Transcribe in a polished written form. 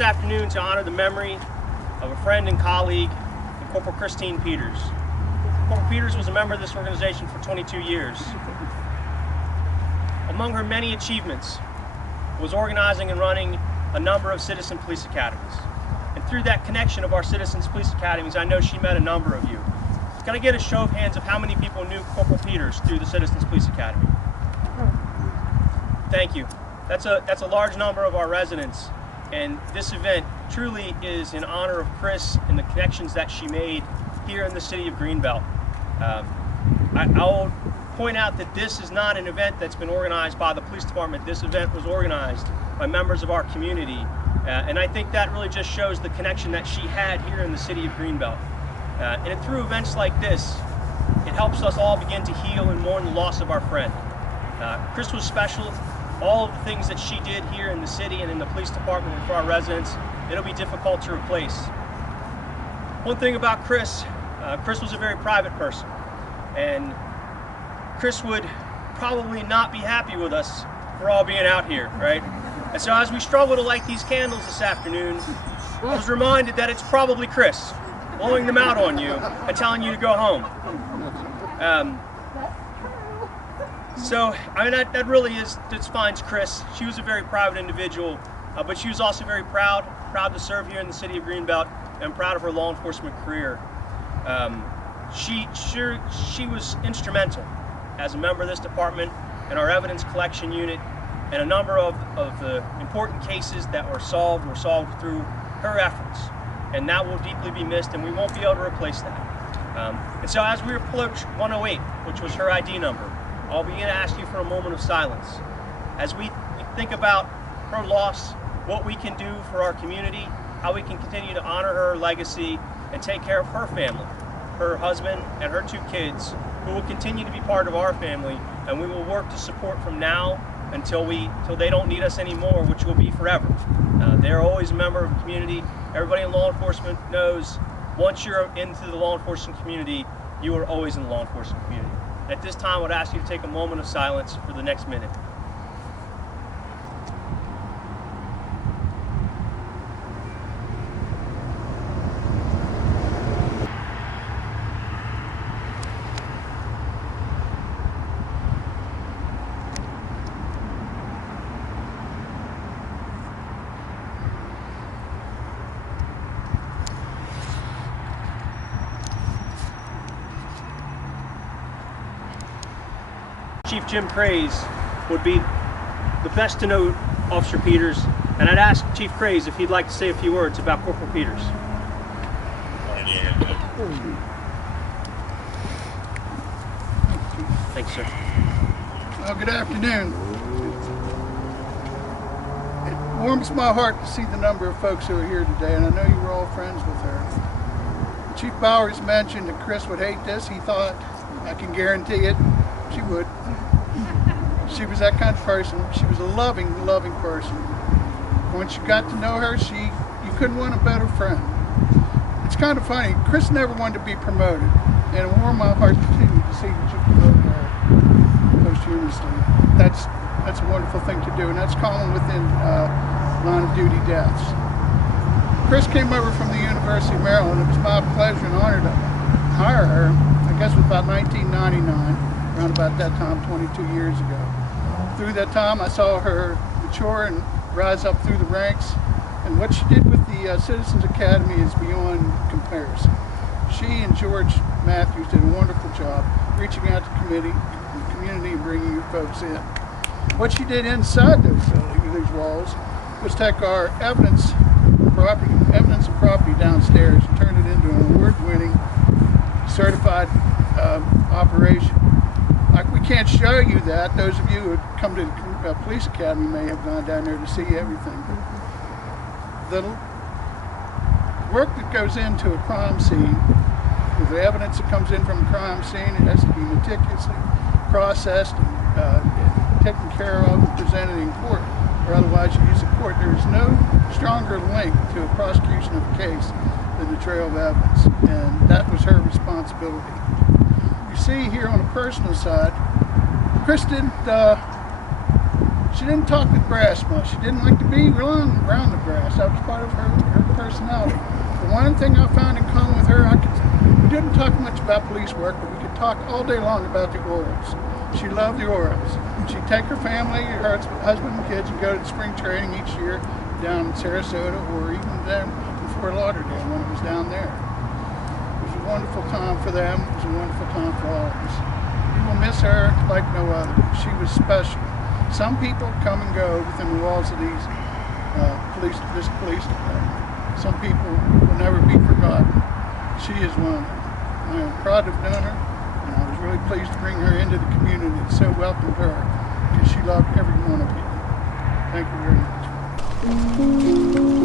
this afternoon to honor the memory of a friend and colleague, Corporal Christine Peters. Corporal Peters was a member of this organization for 22 years. Among her many achievements was organizing and running a number of citizen police academies. And through that connection of our citizens police academies, I know she met a number of you. Can I get a show of hands of how many people knew Corporal Peters through the Citizens Police Academy? Thank you. That's a large number of our residents, and this event truly is in honor of Chris and the connections that she made here in the City of Greenbelt. I'll point out that this is not an event that's been organized by the police department. This event was organized by members of our community, and I think that really just shows the connection that she had here in the City of Greenbelt. And through events like this, it helps us all begin to heal and mourn the loss of our friend. Chris was special. All of the things that she did here in the city and in the police department and for our residents, it'll be difficult to replace. One thing about Chris, Chris was a very private person, and Chris would probably not be happy with us for all being out here, right? And so as we struggle to light these candles this afternoon, I was reminded that it's probably Chris blowing them out on you and telling you to go home. So, I mean, that really defines Chris. She was a very private individual, but she was also very proud to serve here in the City of Greenbelt, and proud of her law enforcement career. She was instrumental as a member of this department and our evidence collection unit, and a number of the important cases that were solved through her efforts, and that will deeply be missed, and we won't be able to replace that. And so as we approach 108, which was her ID number, I'll begin to ask you for a moment of silence as we think about her loss, what we can do for our community, how we can continue to honor her legacy and take care of her family, her husband and her 2 kids, who will continue to be part of our family, and we will work to support from now until they don't need us anymore, which will be forever. They're always a member of the community. Everybody in law enforcement knows once you're into the law enforcement community, you are always in the law enforcement community. At this time, I would ask you to take a moment of silence for the next minute. Chief Jim Craze would be the best to know Officer Peters, and I'd ask Chief Craze if he'd like to say a few words about Corporal Peters. Thanks, sir. Well, good afternoon. It warms my heart to see the number of folks who are here today, and I know you were all friends with her. Chief Bowers mentioned that Chris would hate this. He thought, I can guarantee it, she would. She was that kind of person. She was a loving, loving person. Once you got to know her, you couldn't want a better friend. It's kind of funny, Chris never wanted to be promoted, and it warmed my heart too to see that you promoted her posthumously. That's a wonderful thing to do, and that's common within line of duty deaths. Chris came over from the University of Maryland. It was my pleasure and honor to hire her. I guess it was about 1999, around about that time, 22 years ago. Through that time, I saw her mature and rise up through the ranks, and what she did with the Citizens Academy is beyond comparison. She and George Matthews did a wonderful job reaching out to the community and bringing you folks in. What she did inside those walls was take our evidence of property downstairs and turn it into an award-winning certified operation. We can't show you that. Those of you who had come to the police academy may have gone down there to see everything. The work that goes into a crime scene, with the evidence that comes in from a crime scene, it has to be meticulously processed and taken care of and presented in court, or otherwise you use a court. There is no stronger link to a prosecution of a case than the trail of evidence, and that was her responsibility. You see here on the personal side, Chris didn't She didn't talk with brass much. She didn't like to be around the brass. That was part of her personality. The one thing I found in common with her, we didn't talk much about police work, but we could talk all day long about the orals. She loved the orals. She'd take her family, her husband and kids, and go to spring training each year down in Sarasota, or even down in Fort Lauderdale when it was down there. It was a wonderful time for them. It was a wonderful time for all of us. We will miss her like no other. She was special. Some people come and go within the walls of this police department. Some people will never be forgotten. She is one of them. I am proud to have known her, and I was really pleased to bring her into the community that so welcomed her, because she loved every one of you. Thank you very much.